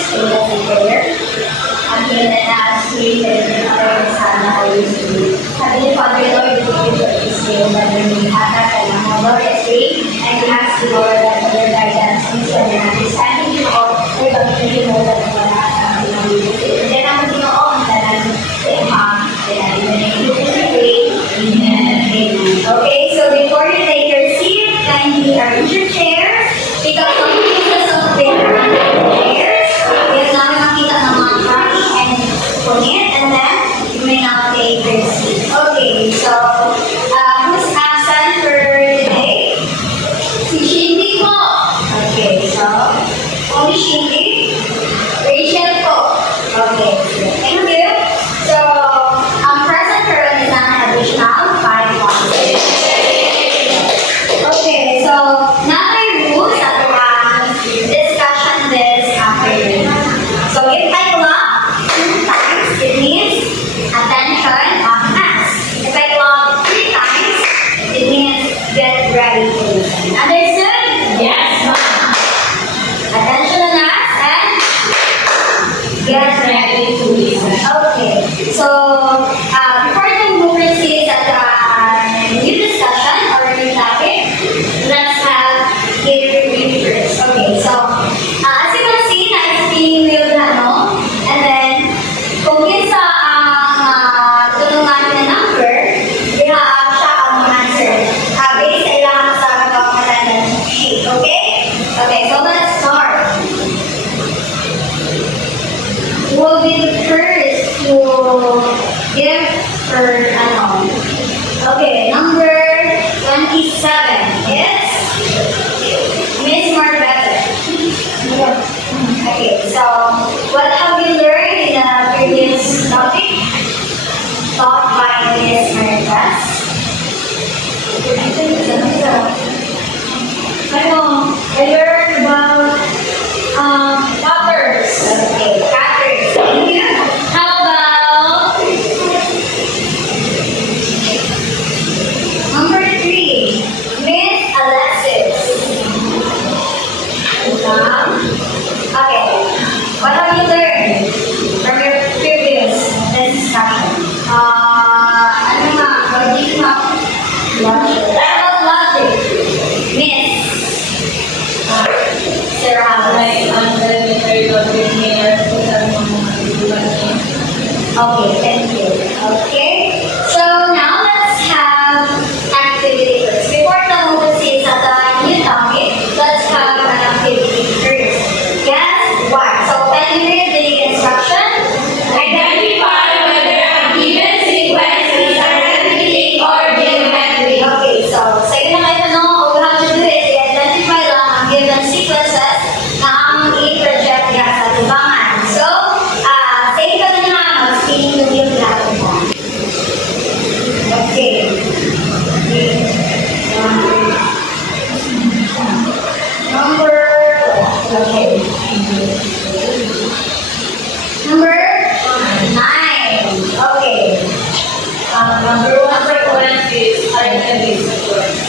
stay as a prayer. Until and as created in our Sana always do. Heavenly Father, Lord, we thank you for this day that we may have that and a glorious day. And we ask you, Lord, that for your guidance, wisdom, and understanding you all, we're going to you know that we will ask and we will do it. Then ang Pinoon, that in the name of Jesus we pray. Amen. Okay, so before you take your seat, kindly arrange your chairs. Because of the pieces of paper on the chairs, you namin makita ng mga copy and punit, and then you may now take your seat. Okay, so who's absent for today? Si Shindy po. Okay, so only Shindy. Rachel po. Okay, thank you. So, present for an is an additional 5 points. Okay, so now my rules that discussion this afternoon. So if I clock 2 times, it means attention on mass. If I clock 3 times, it means get ready to listen. Understood? Yes, ma'am. Attention on mass and get ready to listen. Okay, so before the move proceeds at new discussion or new topic, let's have a review first. Okay, so as you can see, na-explain mo yung and then kung kinsa ang tulungan na number, siya ang answer. Based sa ilang sa kakapatan sheet, okay? Okay, so let's start. We'll be the first to give her okay, number 27 is Miss Marbella. Okay, so what have we learned in the previous topic taught by Miss Marbella? I learned about butters. Okay, butters. Thank you. How about number 3, Miss Alexis? Okay, what have you learned from your previous discussion? Logic. What about logic? Miss Sarah. Okay, thank you. Okay, so now let's have activity first. Before the move proceeds at the new topic, let's have an activity first. Guess what? So when you read the instruction, identify whether a given sequence is arithmetic or geometry. Okay, so sa'yo na kayo tanong, all you have to do is identify lang ang given sequences na ang i-project niya sa tubangan. So, same ka na nga, mag-spinning the wheel natin mo. Okay. Number 9. Okay. Number 1 is arithmetic sequence.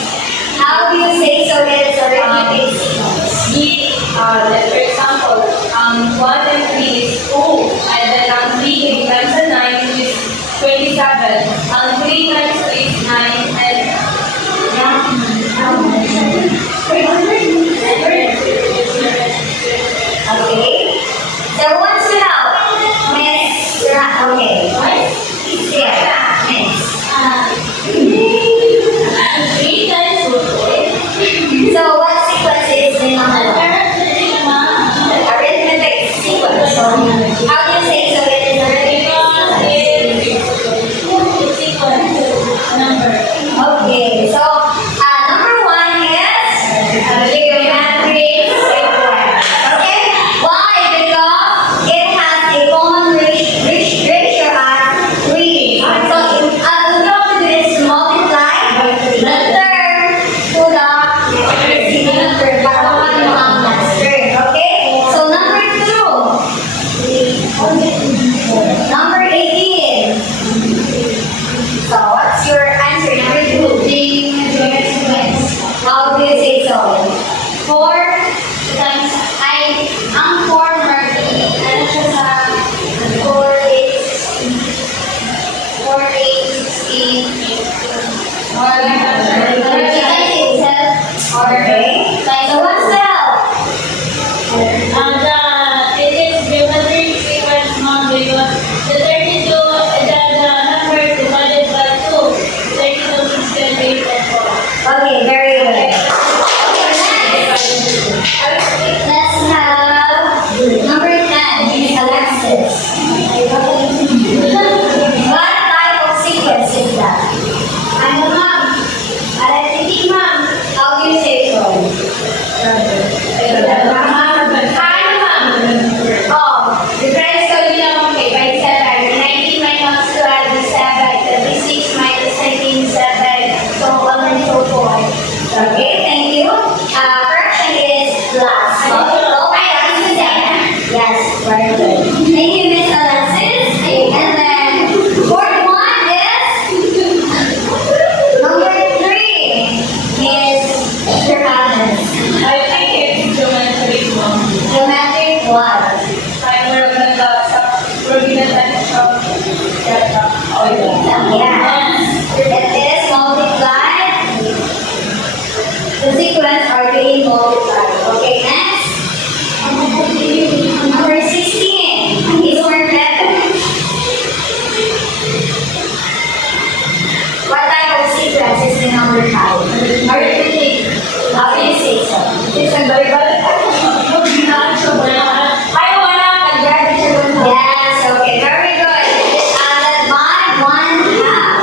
How do you say so that it's arithmetic sequence? Like for example, 1 and 3 is 2, and then 3 times 9 is 27, 3 times 3 is 9, and okay. So what's it out? Miss okay. Yeah, Miss. 3 times 2. So what sequence is the number? Arithmetic sequence. So how do you say so it is arithmetic sequence? Okay, so number 1 is geometric sequence. Okay, why? Because it has a common ratio What type of sequence is that? Ano, ma'am? Arithmetic, ma'am. How do you say so? Ano, ma'am? Oh, the friends ko lang, okay, by 7. 19 minus 12 is 7. 36 minus 19 is 7. So on and so forth. Okay, thank you. Fraction is plus. Okay, that's the same. Yes, very good. Thank you, Miss Alexis. And then, fourth one is number 3. Miss Johannes. I think it's geometry, ma'am. Geometric what? Tayo maganda sa prominent sa data. Yes. It is multiplied. The sequence are being multiplied. Okay, next. Number 16 is more better. What type of sequence is the number 5? Arithmetic. How do you say so? It's a balik-balik. Ay, wala ka dyan. Yes, okay, very good. The bottom 1/2.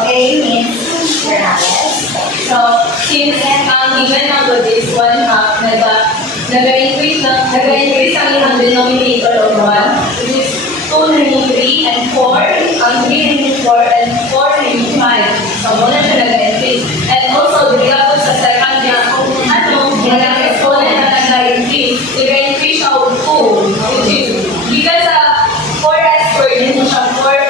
Okay, means Bernales. So, since given number is 1/2, nag-increase ang ilang denominator of 1, which is 2 remaining 3 and 4, 3 remaining 4 and 4 remaining 5. So, muna siya nag-increase. And also, dito sa second niya, kung exponent na nag-increase, nag-increase siya of 2, which is, given sa 4x squared, dito siya 4x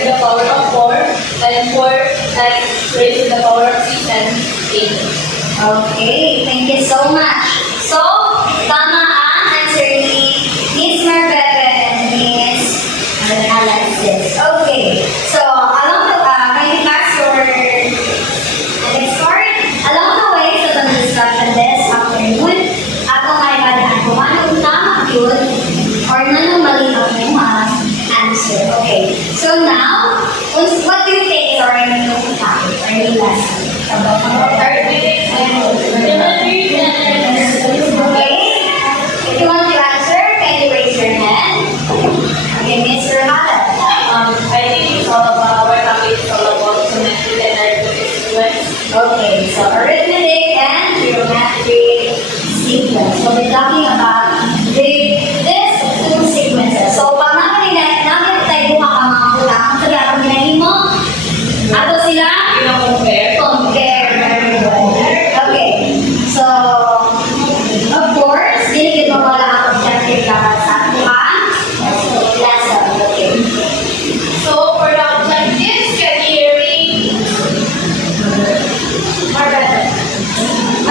to the power of 4, and 4x raised to the power of 6 and 8. Okay, thank you so much. So, tama ang answer ni Miss Marbebe and Miss Alexis. Okay, so can you pass your next card? Along the way sa itong discussion this afternoon, ako ay badaan kung anong tama yun or nanong mali ang iyong answer. Okay, so now, what do you think is our new topic, our new lesson? About our third minute Okay. If you want to answer, can you raise your hand? Okay, Mr. Halat. I think it's all about our topic is all about symmetric and arithmetic sequence. Okay, so arithmetic and geometric sequence. So we're talking about these two sequences. So pag namin tayo buka ka mga buka, kung sabi ako ginagin mo, ato sila? Compare. Compare. Very good. Okay, so of course, diligid mo wala ang objective dapat sa ating lesson. Okay. So for the objectives, can you read?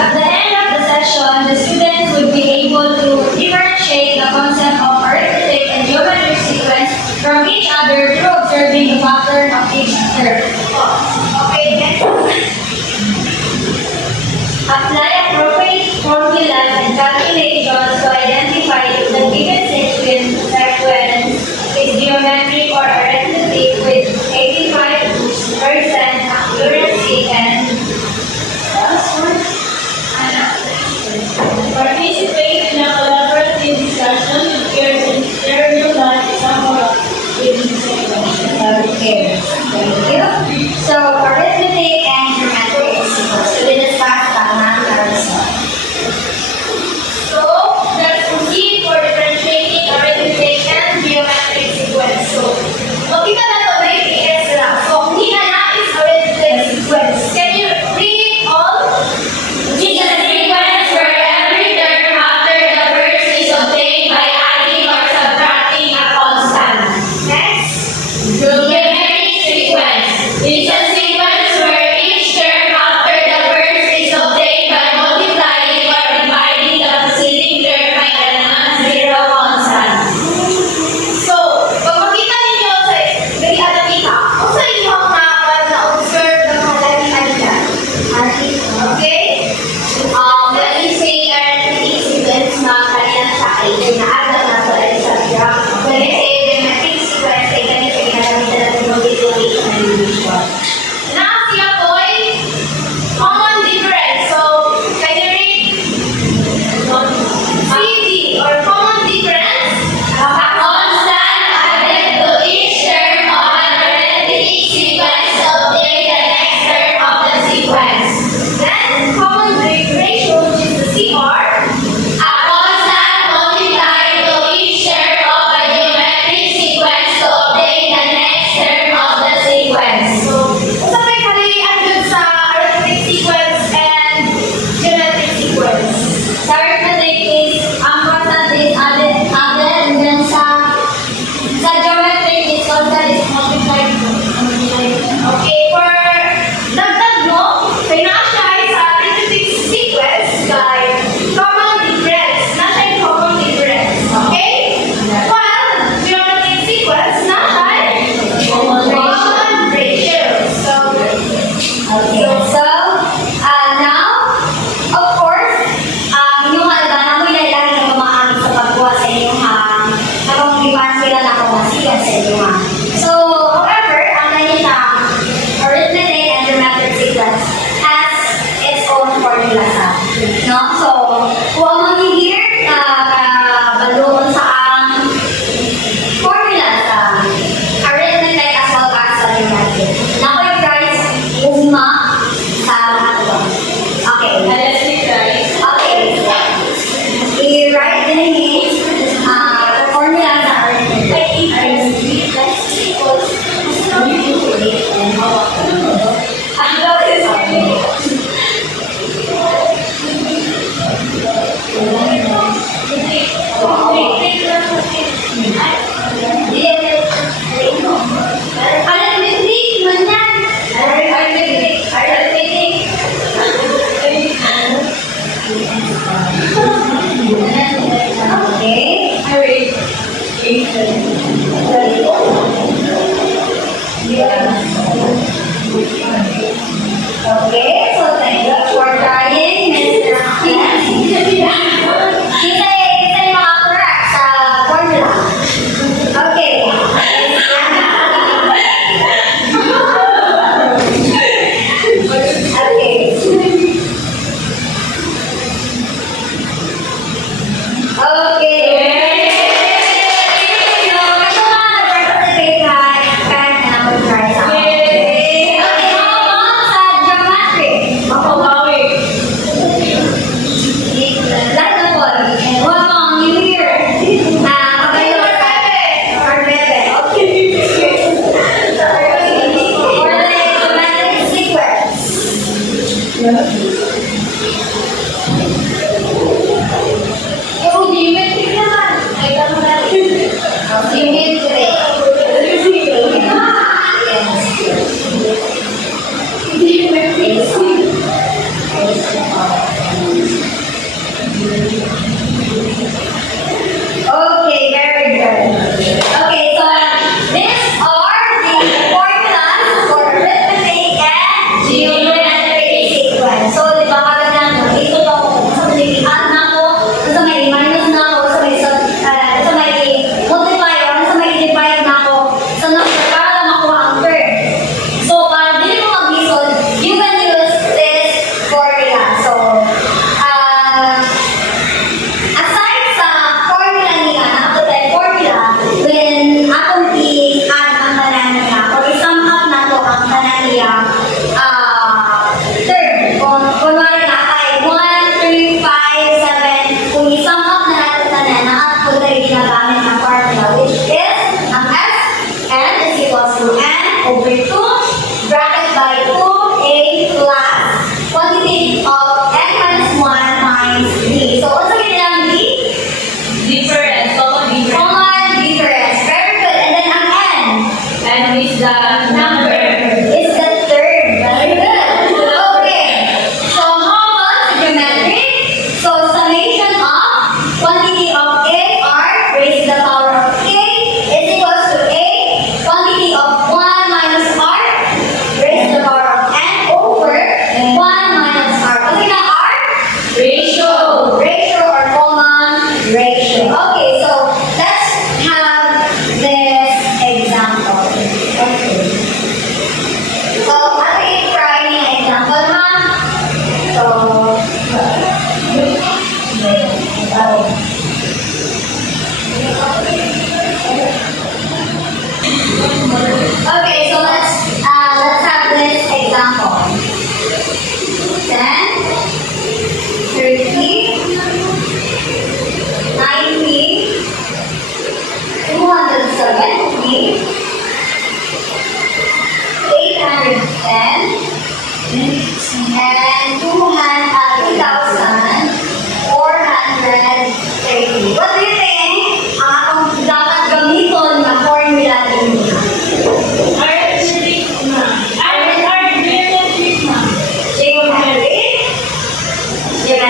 At the end of the session, the students would be able to differentiate the concept of arithmetic and geometric sequence from each other through observing the pattern of each term. Okay, next. Apply appropriate formulas and calculations to identify if the given sequence is geometric or arithmetic with 85% accuracy and Participate in a collaborative discussion to share your life example with Okay, thank you. So, arithmetic and geometric sequence. So, we discussed that result. So, let's proceed for differentiating arithmetic and geometric sequence. So, makita na ito, may PS lang. So, kung hinanais arithmetic sequence, can you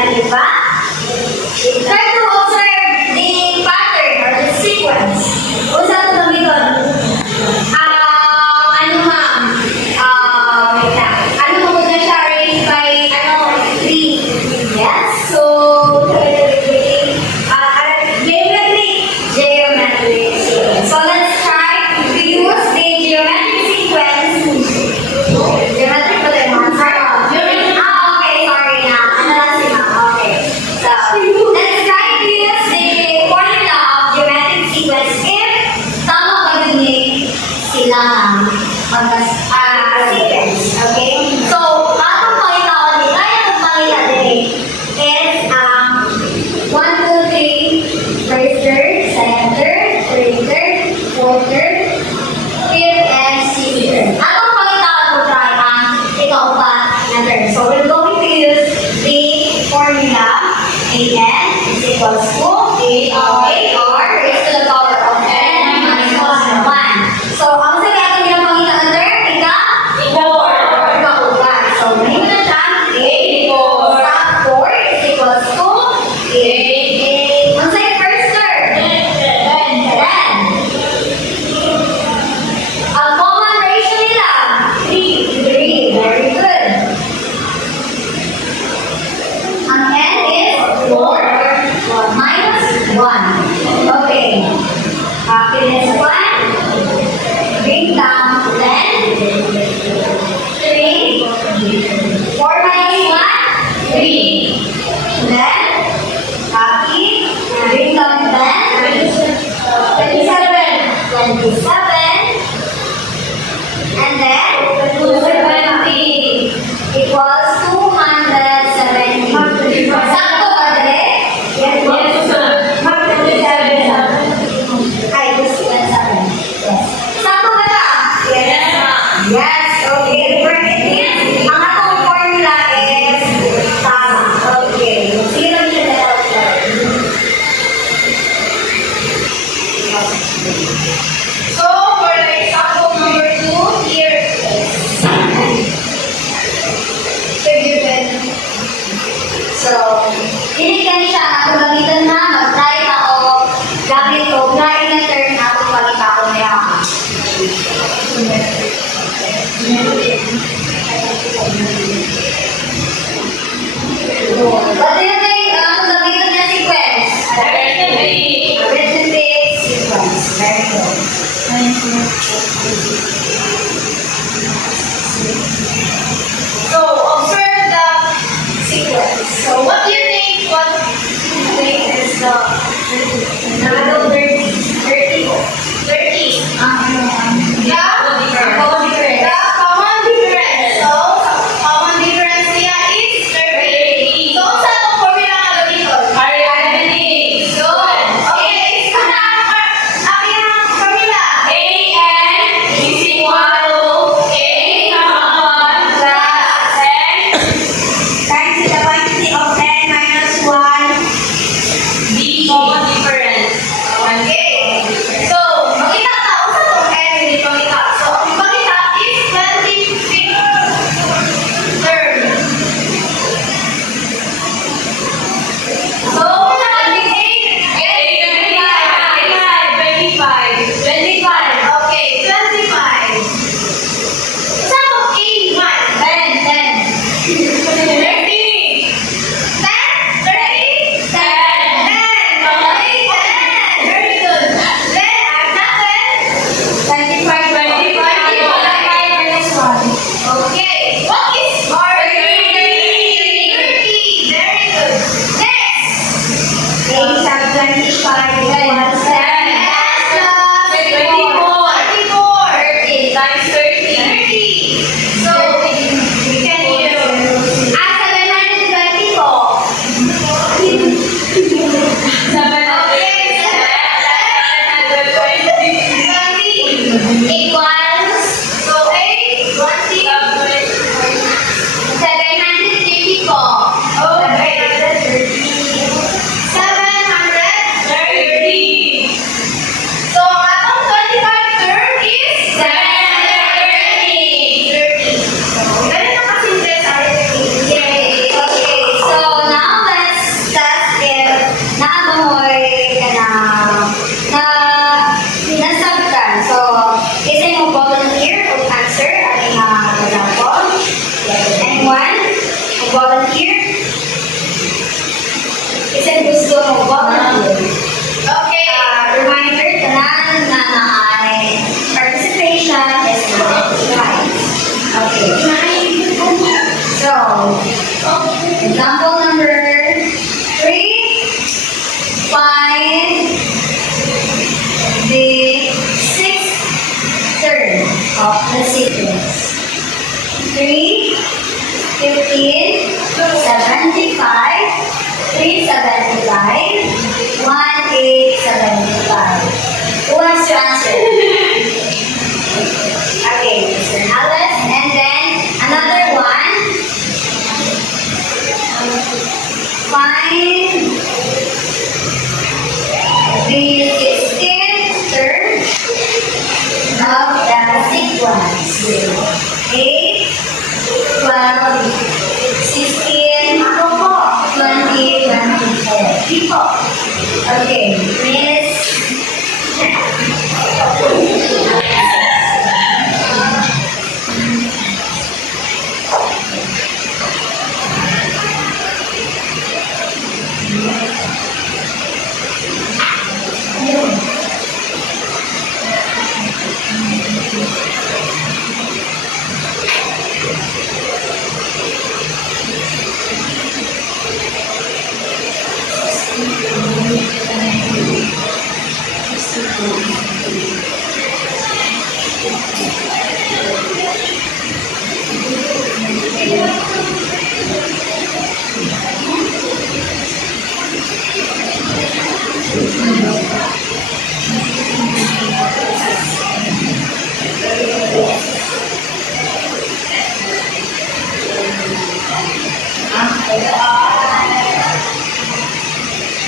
geometry pa? Try to observe the pattern or the sequence. Kung saan ito gamiton? Ano ma'am? Wait lang. Ano mo muna siya arrange by, 3? Yes. So, geometric sequence. So, let's try to use the geometric sequence. Geometric ba tayo mga? Okay. Sorry na. Ano lang si ma'am? Okay. So, let's try to use the formula of geometric sequence if tama ba yun sila sequence. Okay? So, atong pakita ko din. Kaya kong pakita din is 1, 2, 3, first third, second third, third third, fourth third, fifth, and sixth third. Atong pakita ko to try ang ikaw-upat na third. So, we're going to use the formula AN is equals to AR raised to the power of n minus 1. So, ang sa kaya itong ginapakita na third, ika-upat. So, ngayon na siya, stop 4 is equals to ang sa first third, 10. Ang common ratio nila, 3. Very good. Ang n is 4 minus 1. Okay. Happiness 1. Bring down 10. 3. 4 minus 1. 3. Then, happy. Bring down 10. 27. And then, 270 equals 270. Sakto ba dali? Yes. Ay, gusto yan 7. Yes. Sakto ba ta? Yes. Okay. Perfect. Ang atong formula is tama. Okay. Sige lang siya na So, for the example number 2, here is So, dinigan siya ako gamitan na, mag-try ako gamit o try na term na ako palit ako niya. What do you think ako gamitan niya sequence? Arithmetic sequence. Very good. So, observe the sequence. So, what do you think? What do you think is the Nagano 30. 30? The Common difference. So, common difference niya is 30. So, sa itong formula nga dito? Arithmetic. So, okay. So, ang iyang formula. AN is equal to A common plus N times the quantity of n minus 1. B common difference. Okay. So, makita ka, usa tong N ni pangita. So, ang pangita is 25th term. So, 25. Okay, 25. Usa tong A1. 10. 30. 10. 30. 10. 10. Okay, 10. Very good. Then, add natin. 25 minus 1. Okay. What is our 30? 30. Very good. Next. A sub 25 equals 10. 13 times 30. So, we can use 720 po. 720 equals, so 8, 20, 730 po. okay. 730. find the 16th term of the sequence. 8, 12, 16, ako po, 20, 24. People. Okay, Miss.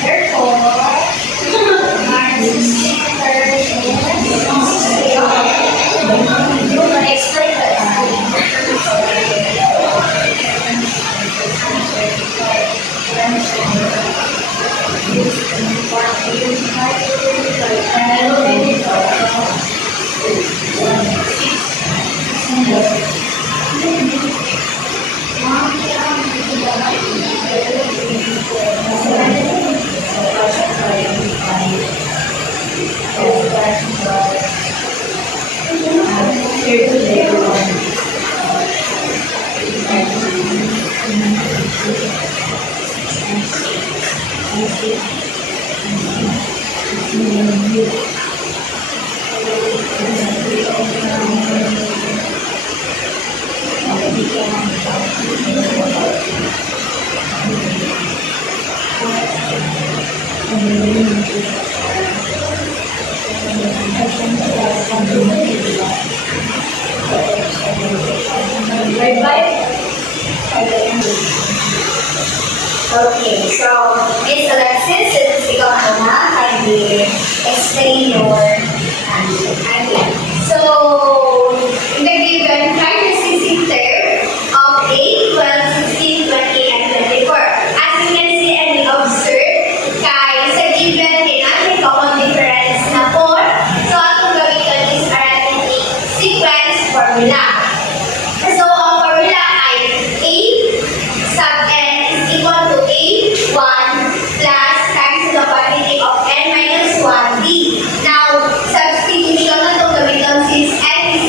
Therefore, March 16th term is explain Okay, so Miss Alexis, since ikaw na, kindly explain your answer. Okay. So, in the given, find the 16th term of 8, 12, 16, 20, and 24. As you can see and observe, kay sa given, may common difference na 4. So, atong gamitin is arithmetic sequence formula. So, ang formula ay A sub n is equal to A1 plus times the quantity of n minus 1D. Now, substitution na itong gamitin since n is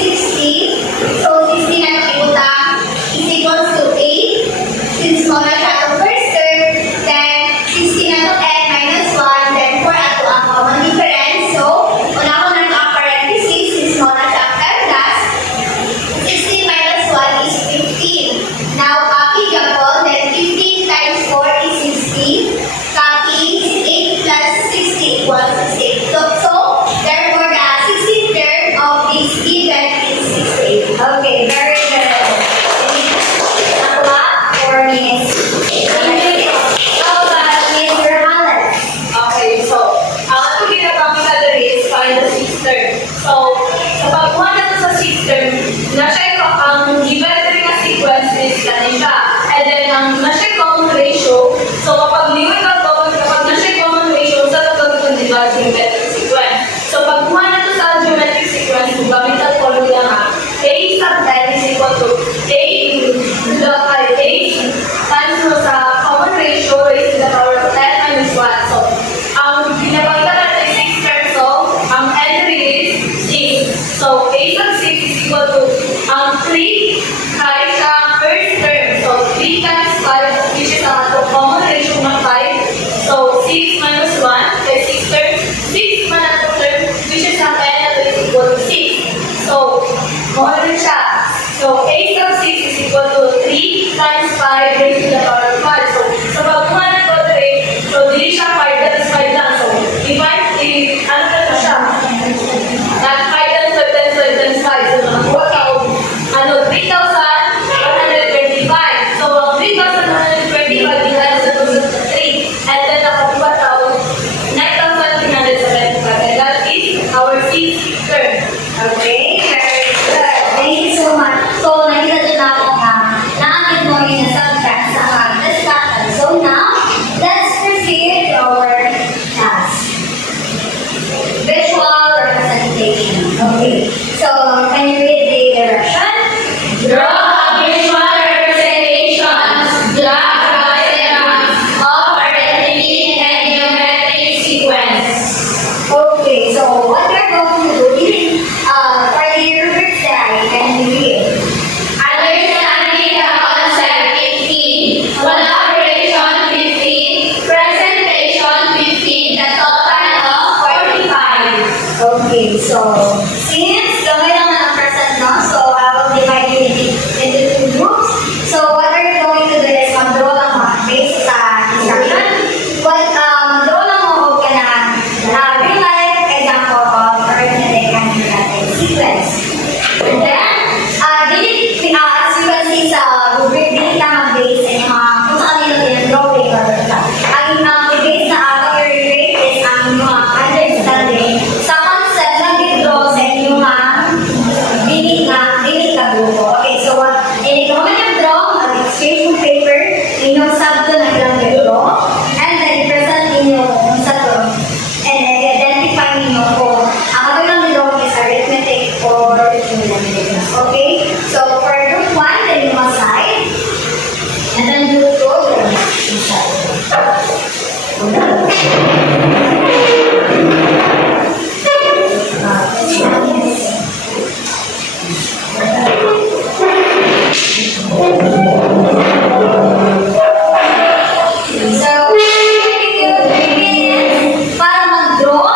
So, give you 3 minutes para mag-draw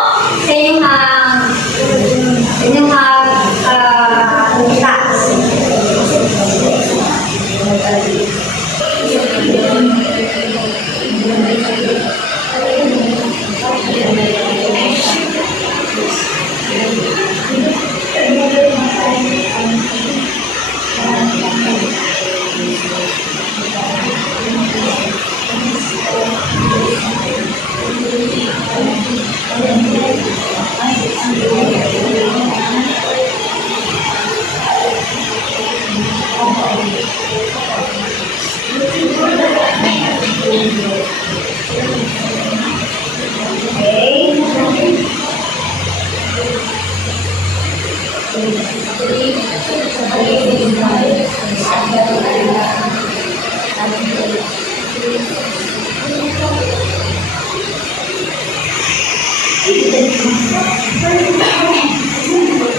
sa inyong task.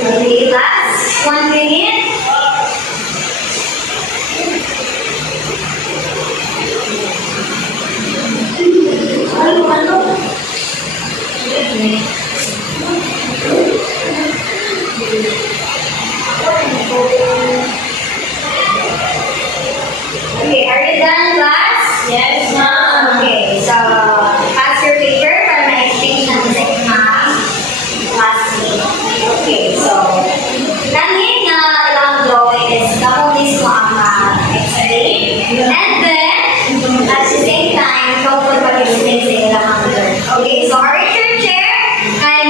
Okay, last 1 minute. Okay, are you done, class? Yes, ma'am. Okay, so pass your paper para ma-exchange natin sa inyong classmate. Okay, so kanin na ilang drawing is double this mo ang x-ray. And then, at the same time, ikaw po mag-explain sa ilang number. Okay, so arrange your chair and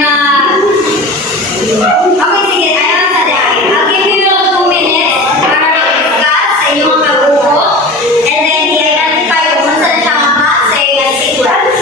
okay, sige, ayaw sa dahil. I'll give you 2 minutes para mag-discuss sa inyong mga grupo. And then, i-identify kung saan siya makasay na sequence.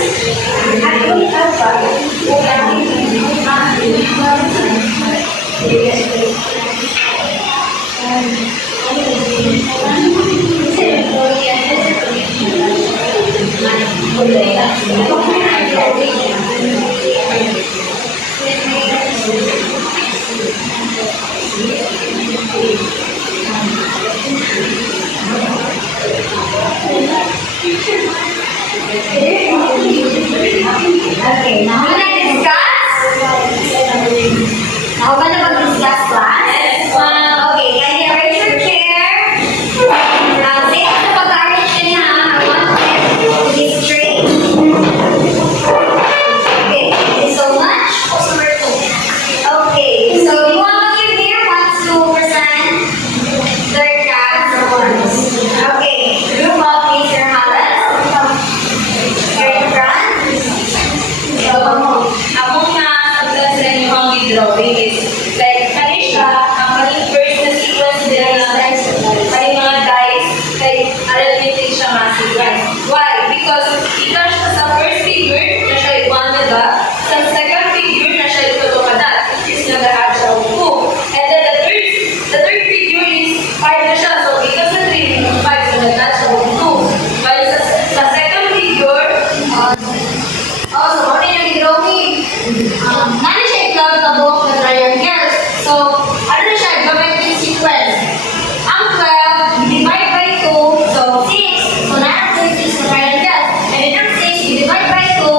Okay, now we're gonna discuss. Now we're gonna mag-discuss class. Yes, ma'am. Okay, kindly arrange your chair. Say sa pag-arrange ka niya, I want them to be straight. Okay, thank you so much. Okay, so you want to give here wants to present their class or what? Okay, group of Mr. Halas. Here in front. Ako na pagkas sa inyo ang drawing is like Kanisha, ang maling first na sequence nila na may mga dice, kay arithmetic siya mga sequence. Why? Because ikaw siya sa first figure na siya i-1 na ba, sa second figure na siya ito ka that, is nag-add siya o 2. And then the third figure is 5 na siya, so ikaw sa 3, 5, so nag-add siya o 2. While sa second figure, Oh, so what are you drawing? Nani siya ikaw sa buhok na triangles. So, ano na siya? Geometric sequence. Ang 12, divide by 2, so 6. So, nana 6 na triangles. And then ang 6, divide by 2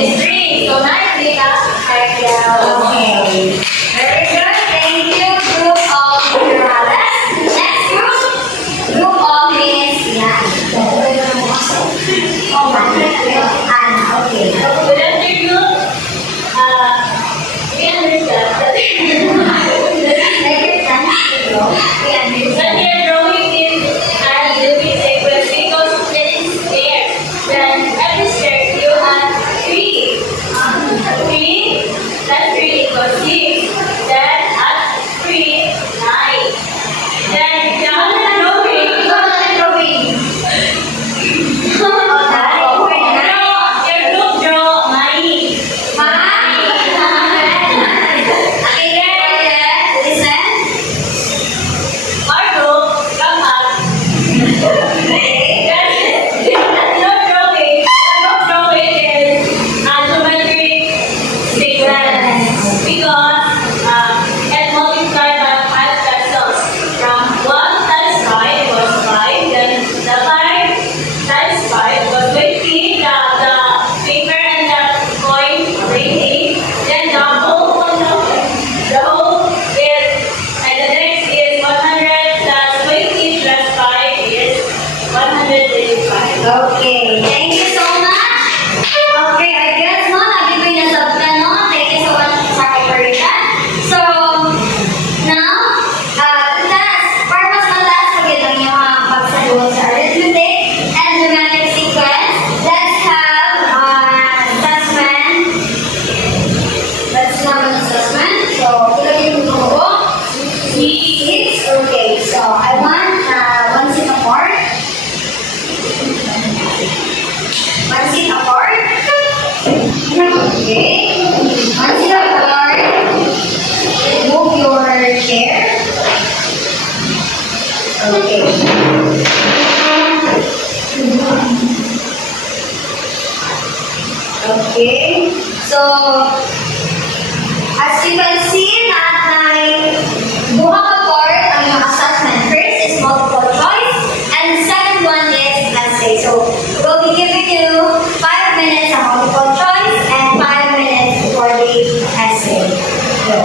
is 3. So, nana 3 na triangle. Okay. Very good. Thank you, group of Morales. Next group, group of Miss Yan. Oh, Anna. Okay. good afternoon. We understand that when we are drawing in an Olympic sequence because it is square, then every square you have 3. 3 plus 3 equals 6. Then Okay. Once you have poured, remove your chair. Okay. Okay. So, as you can see, buha ka part ang yung assessment. First is multiple choice, and the second one is essay. So, we'll be giving you 5 minutes of multiple choice and 5 minutes for the essay. Go.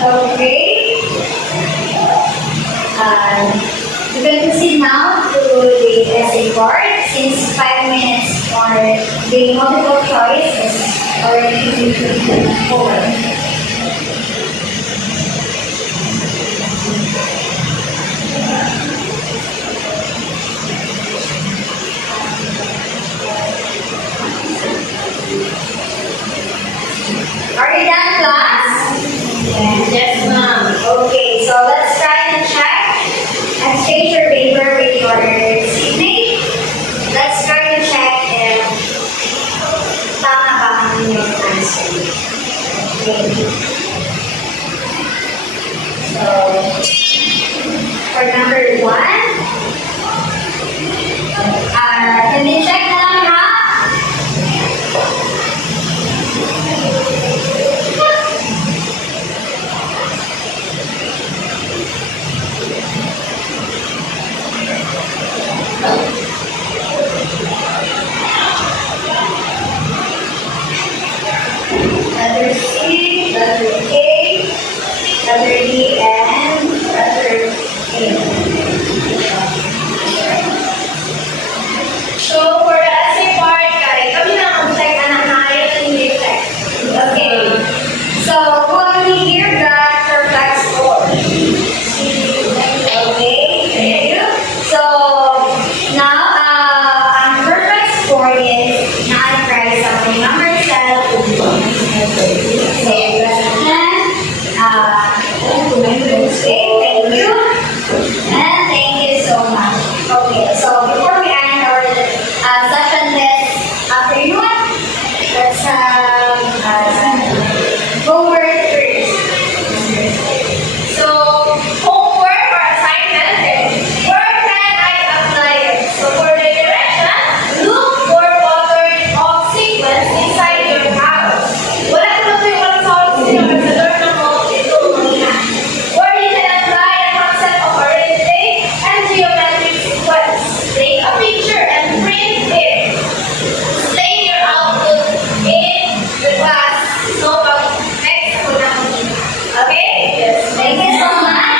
Okay. You can proceed now to the essay part since 5 minutes for the multiple choice is already over. Are you done, class? Yes, ma'am. Okay, so let's try and check. Exchange your paper with your seatmate. Let's try to check if tama ba ang inyong answer. Okay. So, for number 1, can we check na lang ha? Letter C, letter A, letter D, and letter A. So, for the essay part, guys, kami na mag-check na nakaya ng check. Okay. So, who only here got perfect score? Okay, thank you. So, now, ang perfect score is na-price sa mga number cell. So, okay, thank you. And thank you so much. Okay, so before we end our session this afternoon, let's have homework first. So, homework or assignment is, where can I apply it? So, for the direction, look for patterns of sequence inside your house. Wala ko lang yung walang solid sino sa door ng mga ito mga where you can apply the concept of arithmetic and geometric sequence. Take a picture and print it. Display your output in the class. So, pag next ko na. Okay? Yes. Thank you so much.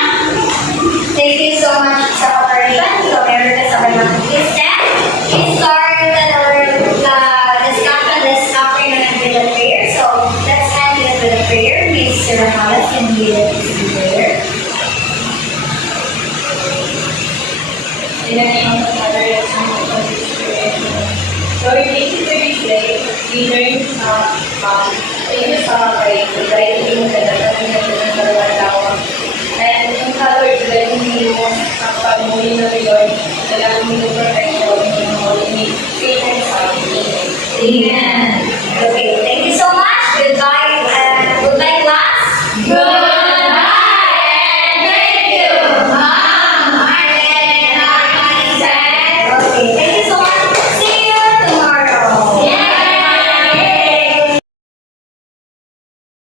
Thank you so much sa cooperation. So, meron ka sa mga listen. We started our discussion this afternoon with a prayer. So, let's end it with a prayer. Mr. Ramos can lead us in prayer. In the name of the Father, and Son, and Holy Spirit. Lord, thank you for this day. We learned thank you sa pray.